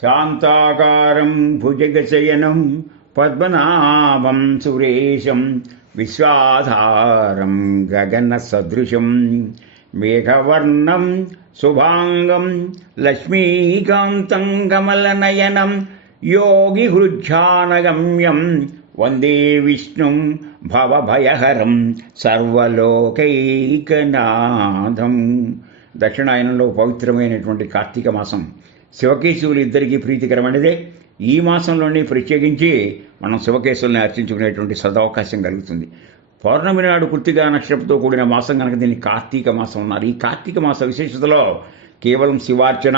శాంతాకారం భుజగశయనం పద్మనాభం సురేశం విశ్వాధారం గగన సదృశం మేఘవర్ణం శుభాంగం లక్ష్మీకాంతం కమలనయనం యోగి హృధ్యానగమ్యం వందే విష్ణుం భవభయహరం సర్వలోకైకనాథం. దక్షిణాయనంలో పవిత్రమైనటువంటి కార్తీక మాసం శివకేశవులు ఇద్దరికీ ప్రీతికరమైనదే. ఈ మాసంలోనే ప్రత్యేకించి మనం శివకేశవుల్ని అర్చించుకునేటువంటి సదవకాశం కలుగుతుంది. పౌర్ణమి నాడు కృత్తికా నక్షత్రంతో కూడిన మాసం కనుక దీన్ని కార్తీక మాసం ఉన్నారు. ఈ కార్తీక మాస విశేషతలో కేవలం శివార్చన,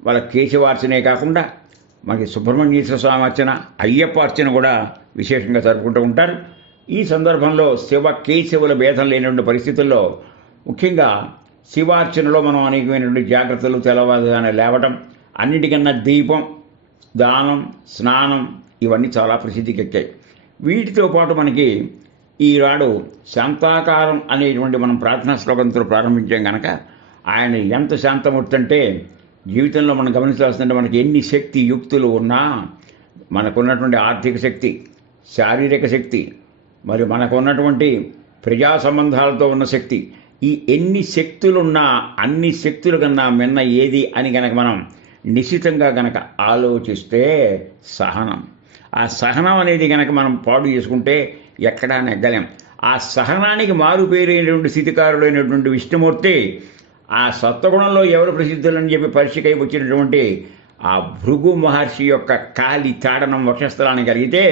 వాళ్ళ కేశవార్చనే కాకుండా మనకి సుబ్రహ్మణ్యేశ్వర స్వామి అర్చన, అయ్యప్ప అర్చన కూడా విశేషంగా జరుపుకుంటూ ఉంటారు. ఈ సందర్భంలో శివ కేశవుల భేదం లేనటువంటి పరిస్థితుల్లో ముఖ్యంగా శివార్చనలో మనం అనేకమైనటువంటి జాగ్రత్తలు, తెల్లవారుగానే లేవటం, అన్నిటికన్నా దీపం, దానం, స్నానం ఇవన్నీ చాలా ప్రసిద్ధికెక్కాయి. వీటితో పాటు మనకి ఈనాడు శాంతాకారం అనేటువంటి మనం ప్రార్థనా శ్లోకంతో ప్రారంభించాం కనుక ఆయన ఎంత శాంతమూర్తి అంటే జీవితంలో మనం గమనించాల్సిందంటే మనకి ఎన్ని శక్తి యుక్తులు ఉన్నా, మనకున్నటువంటి ఆర్థిక శక్తి, శారీరక శక్తి, మరి మనకున్నటువంటి ప్రజా సంబంధాలతో ఉన్న శక్తి, ఈ ఎన్ని శక్తులున్నా అన్ని శక్తుల కన్నా మిన్న ఏది అని గనక మనం నిశ్చితంగా గనక ఆలోచిస్తే సహనం. ఆ సహనం అనేది గనక మనం పాడు చేసుకుంటే ఎక్కడా నెగ్గలేం. ఆ సహనానికి మారు పేరైనటువంటి స్థితికారుడైనటువంటి విష్ణుమూర్తి ఆ సత్వగుణంలో ఎవరు ప్రసిద్ధులని చెప్పి పరీక్షకై వచ్చినటువంటి ఆ భృగు మహర్షి యొక్క కాలి తాడనం వక్షస్థలాన్ని కలిగితే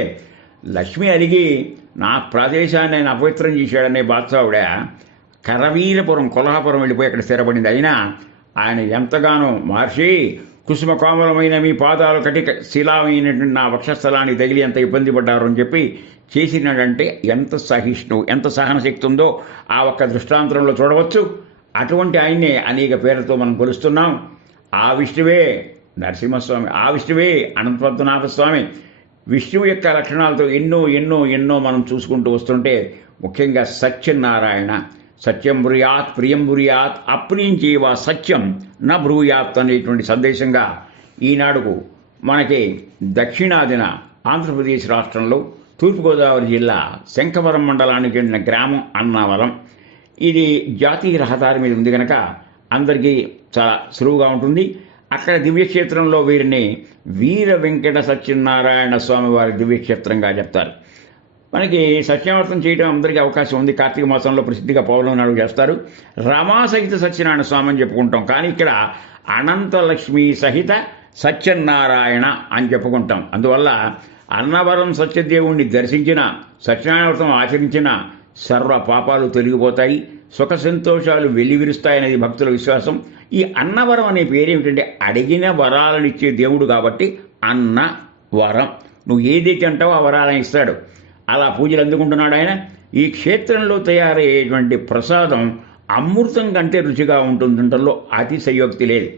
లక్ష్మి అలిగి నా ప్రదేశాన్ని ఆయన అపవిత్రం చేశాడనే బాద్షావుడ కరవీరపురం కొల్హాపురం వెళ్ళిపోయి అక్కడ స్థిరపడింది. అయినా ఆయన ఎంతగానో మహర్షి కుసుమ కోమలమైన మీ పాదాలు కటిక శిలామైనటువంటి నా వక్షస్థలానికి తగిలి ఎంత ఇబ్బంది పడ్డారు అని చెప్పి చేసినాడంటే ఎంత సహిష్ణువు, ఎంత సహనశక్తి ఉందో ఆ ఒక్క దృష్టాంతరంలో చూడవచ్చు. అటువంటి ఆయన్నే అనేక పేర్లతో మనం కొలుస్తున్నాం. ఆ విష్ణువే నరసింహస్వామి, ఆ విష్ణువే అనంతపద్మనాభ స్వామి. విష్ణువు యొక్క లక్షణాలతో ఎన్నో ఎన్నో ఎన్నో మనం చూసుకుంటూ వస్తుంటే ముఖ్యంగా సత్యనారాయణ, సత్యం బ్రూయాత్ ప్రియం బ్రూయాత్ అప్రియం చేయవా సత్యం నా బ్రూయాత్ అనేటువంటి సందేశంగా ఈనాడుకు మనకి దక్షిణాదిన ఆంధ్రప్రదేశ్ రాష్ట్రంలో తూర్పుగోదావరి జిల్లా శంఖవరం మండలానికి చెందిన గ్రామం అన్నవరం. ఇది జాతీయ రహదారి మీద ఉంది కనుక అందరికీ చాలా సులువుగా ఉంటుంది. అక్కడ దివ్యక్షేత్రంలో వీరిని వీర వెంకట సత్యనారాయణ స్వామి వారి దివ్యక్షేత్రంగా చెప్తారు. మనకి సత్యనారాయణ చేయడం అందరికీ అవకాశం ఉంది. కార్తీక మాసంలో ప్రసిద్ధిగా పౌర్ణమి నాడు చేస్తారు. రమాసహిత సత్యనారాయణ స్వామి అని చెప్పుకుంటాం, కానీ ఇక్కడ అనంతలక్ష్మి సహిత సత్యనారాయణ అని చెప్పుకుంటాం. అందువల్ల అన్నవరం సత్యదేవుణ్ణి దర్శించిన, సత్యనారాయణ వ్రతం ఆచరించిన సర్వ పాపాలు తొలగిపోతాయి, సుఖ సంతోషాలు వెల్లివిరుస్తాయనేది భక్తుల విశ్వాసం. ఈ అన్నవరం అనే పేరేమిటంటే అడిగిన వరాలనిచ్చే దేవుడు కాబట్టి అన్న వరం. నువ్వు ఏదైతే అంటావో ఆ వరాలను ఇస్తాడు. అలా పూజలు అందుకుంటున్నాడు ఆయన. ఈ క్షేత్రంలో తయారయ్యేటువంటి ప్రసాదం అమృతం కంటే రుచిగా ఉంటుందంటలో అతిశయోక్తి లేదు.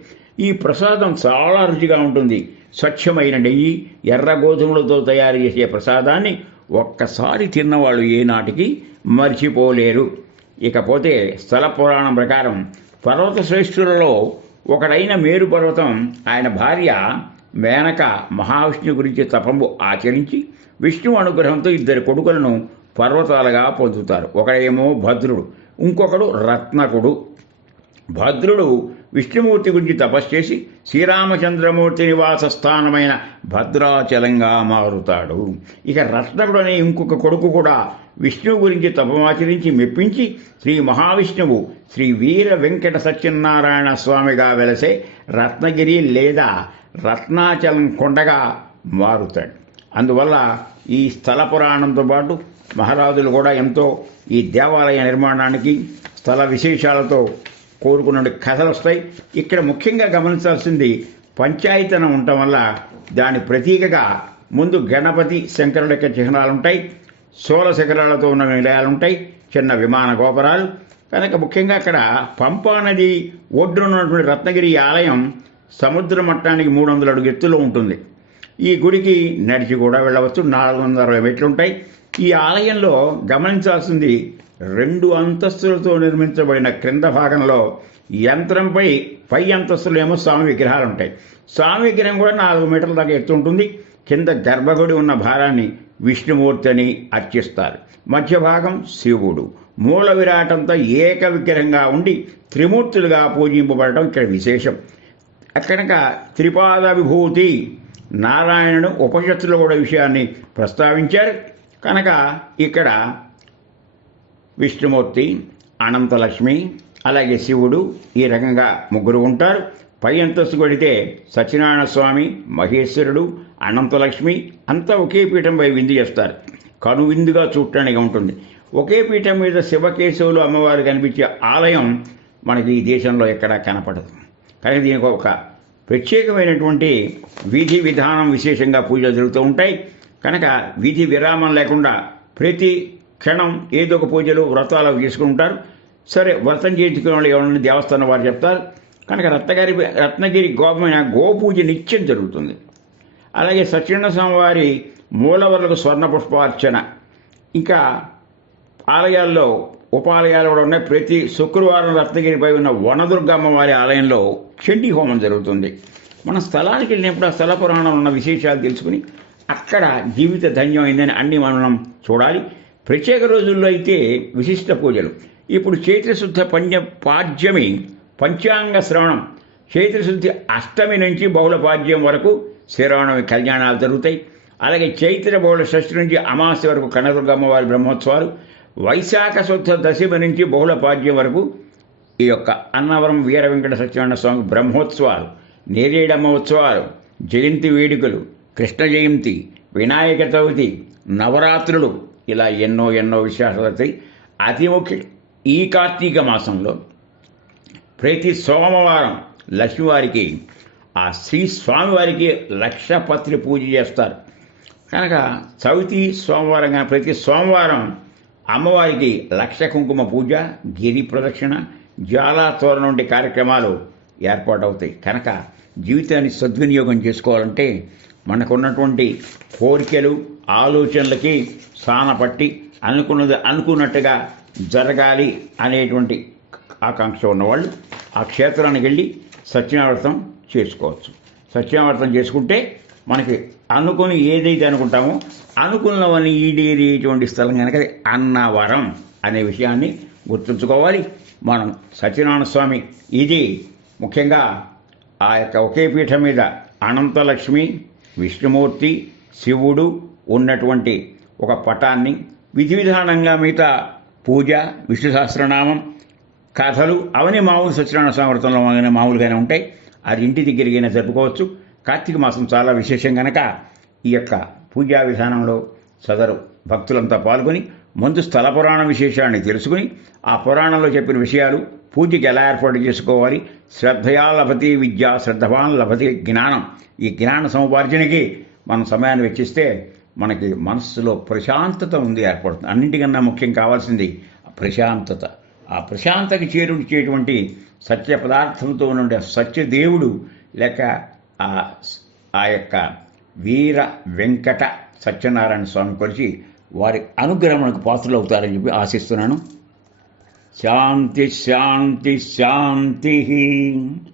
ఈ ప్రసాదం చాలా రుచిగా ఉంటుంది. స్వచ్ఛమైన నెయ్యి, ఎర్ర గోధుమలతో తయారు చేసే ప్రసాదాన్ని ఒక్కసారి తిన్నవాళ్ళు ఏనాటికి మర్చిపోలేరు. ఇకపోతే స్థల పురాణం ప్రకారం పర్వత శ్రేష్ఠులలో ఒకడైన మేరు పర్వతం ఆయన భార్య మేనక మహావిష్ణువు గురించి తపంబు ఆచరించి విష్ణు అనుగ్రహంతో ఇద్దరు కొడుకులను పర్వతాలుగా పొందుతారు. ఒకడేమో భద్రుడు, ఇంకొకడు రత్నకుడు. భద్రుడు విష్ణుమూర్తి గురించి తపస్సు చేసి శ్రీరామచంద్రమూర్తి నివాస స్థానమైన భద్రాచలంగా మారుతాడు. ఇక రత్నకుడు అనే ఇంకొక కొడుకు కూడా విష్ణువు గురించి తపమాచరించి మెప్పించి శ్రీ మహావిష్ణువు శ్రీ వీర వెంకట సత్యనారాయణ స్వామిగా వెలసే రత్నగిరి లేదా రత్నాచలం కొండగా మారుతాడు. అందువల్ల ఈ స్థల పురాణంతో పాటు మహారాజులు కూడా ఎంతో ఈ దేవాలయ నిర్మాణానికి స్థల విశేషాలతో కోరుకున్న కథలు వస్తాయి. ఇక్కడ ముఖ్యంగా గమనించాల్సింది పంచాయతనం ఉండటం వల్ల దాని ప్రతీకగా ముందు గణపతి శంకరుల యొక్క చిహ్నాలు ఉంటాయి, సోల శిఖరాలతో ఉన్న నిలయాలుంటాయి, చిన్న విమాన గోపురాలు. కనుక ముఖ్యంగా అక్కడ పంపా నది ఒడ్డున ఉన్నటువంటి రత్నగిరి ఆలయం సముద్ర మట్టానికి 300 అడుగు ఎత్తులో ఉంటుంది. ఈ గుడికి నడిచి కూడా వెళ్ళవచ్చు. 460 మెట్లు ఉంటాయి. ఈ ఆలయంలో గమనించాల్సింది 2 అంతస్తులతో నిర్మించబడిన క్రింద భాగంలో యంత్రంపై పై అంతస్తులేమో స్వామి విగ్రహాలు ఉంటాయి. స్వామి విగ్రహం కూడా 4 మీటర్ల దాకా ఎత్తు ఉంటుంది. కింద గర్భగుడి ఉన్న భారాన్ని విష్ణుమూర్తి అని అర్చిస్తారు. మధ్య భాగం శివుడు. మూల విరాటంతో ఏక విగ్రహంగా ఉండి త్రిమూర్తులుగా పూజింపబడటం ఇక్కడ విశేషం. కనుక త్రిపాద విభూతి నారాయణుడు ఉపనిషత్తులో కూడా విషయాన్ని ప్రస్తావించారు. కనుక ఇక్కడ విష్ణుమూర్తి, అనంతలక్ష్మి, అలాగే శివుడు ఈ రకంగా ముగ్గురు ఉంటారు. పై అంతస్తు కొడితే సత్యనారాయణ స్వామి, మహేశ్వరుడు, అనంతలక్ష్మి అంతా ఒకే పీఠంపై విందు చేస్తారు. కనువిందుగా చూడటానికి ఉంటుంది. ఒకే పీఠం మీద శివకేశవులు అమ్మవారు కనిపించే ఆలయం మనకి ఈ దేశంలో ఎక్కడా కనపడదు. కానీ దీనికి ఒక ప్రత్యేకమైనటువంటి విధి విధానం విశేషంగా పూజలు జరుగుతూ ఉంటాయి. కనుక విధి విరామం లేకుండా ప్రతి క్షణం ఏదో ఒక పూజలు వ్రతాలు చేసుకుంటారు. సరే, వ్రతం చేయించుకునే వాళ్ళు ఎవరైనా దేవస్థానం వారు చెప్తారు. కనుక రత్నగిరి గోపూజ నిత్యం జరుగుతుంది. అలాగే సత్యనారాయణ స్వామి వారి మూలవర్లకు స్వర్ణ పుష్పార్చన, ఇంకా ఆలయాల్లో ఉపాలయాలు కూడా ఉన్నాయి. ప్రతి శుక్రవారం రత్నగిరిపై ఉన్న వనదుర్గమ్మ వారి ఆలయంలో చండీ హోమం జరుగుతుంది. మన స్థలానికి వెళ్ళినప్పుడు ఆ స్థల పురాణంలో ఉన్న విశేషాలు తెలుసుకుని అక్కడ జీవిత ధన్యమైందని అన్ని మనం చూడాలి. ప్రత్యేక రోజుల్లో అయితే విశిష్ట పూజలు. ఇప్పుడు చైత్రశుద్ధ పాడ్యమి పంచాంగ శ్రవణం, చైత్రశుద్ధి అష్టమి నుంచి బహుళ పాడ్యం వరకు శ్రీరామనవమి కళ్యాణాలు జరుగుతాయి. అలాగే చైత్ర బహుళ షష్ఠి నుంచి అమావాస్య వరకు కనదుర్గమ్మ వారి బ్రహ్మోత్సవాలు, వైశాఖ శుద్ధ దశమి నుంచి బహుళ పాడ్యం వరకు ఈ యొక్క అన్నవరం వీర వెంకట సత్యనారాయణ స్వామి బ్రహ్మోత్సవాలు, నేరేడమ్మ ఉత్సవాలు, జయంతి వేడుకలు, కృష్ణ జయంతి, వినాయక చవితి, నవరాత్రులు, ఇలా ఎన్నో ఎన్నో విశేషాలు అవుతాయి. అతి ముఖ్య ఈ కార్తీక మాసంలో ప్రతి సోమవారం లక్ష్మీవారికి, ఆ శ్రీ స్వామివారికి లక్షపత్రి పూజ చేస్తారు. కనుక చవితి సోమవారం కానీ ప్రతి సోమవారం అమ్మవారికి లక్ష కుంకుమ పూజ, గిరి ప్రదక్షిణ, జ్వాలా తోరణ వంటి కార్యక్రమాలు ఏర్పాటవుతాయి. కనుక జీవితాన్ని సద్వినియోగం చేసుకోవాలంటే మనకున్నటువంటి కోరికలు ఆలోచనలకి సానపట్టి అనుకున్నట్టుగా జరగాలి అనేటువంటి ఆకాంక్ష ఉన్నవాళ్ళు ఆ క్షేత్రానికి వెళ్ళి సత్యనావ్రతం చేసుకోవచ్చు. సత్యనావ్రతం చేసుకుంటే మనకి అనుకుని ఏదైతే అనుకుంటామో అనుకున్నవన్నీ ఈడేరేటువంటి స్థలం కనుక అన్నవరం అనే విషయాన్ని గుర్తుంచుకోవాలి. మనం సత్యనారాయణ స్వామి ఇది ముఖ్యంగా ఆ యొక్క ఒకే పీఠం మీద అనంతలక్ష్మి, విష్ణుమూర్తి, శివుడు ఉన్నటువంటి ఒక పటాన్ని విధి విధానంగా మిగతా పూజ, విష్ణు సహస్రనామం, కథలు అవన్నీ మామూలు సత్యనారాయణ స్వామి వ్రతంలో మామూలుగానే ఉంటాయి. అది ఇంటి దగ్గరికైనా జరుపుకోవచ్చు. కార్తీక మాసం చాలా విశేషం కనుక ఈ యొక్క పూజా విధానంలో సదరు భక్తులంతా పాల్గొని ముందు స్థల పురాణ విశేషాన్ని తెలుసుకుని ఆ పురాణంలో చెప్పిన విషయాలు పూజకి ఎలా ఏర్పాటు చేసుకోవాలి, శ్రద్ధయా లభతే విద్య, శ్రద్ధవాన్ లభతే జ్ఞానం, ఈ జ్ఞాన సముపార్జనకి మనం సమయాన్ని వెచ్చిస్తే మనకి మనస్సులో ప్రశాంతత ఉంది ఏర్పడుతుంది. అన్నింటికన్నా ముఖ్యం కావాల్సింది ప్రశాంతత. ఆ ప్రశాంతకి చేరుచేటువంటి సత్య పదార్థంతో ఉండే సత్యదేవుడు లేక ఆ యొక్క వీర వెంకట సత్యనారాయణ స్వామి కొలిచి వారి అనుగ్రహమునకు పాత్రలు అవుతారని చెప్పి ఆశిస్తున్నాను. శాంతి శాంతి శాంతి.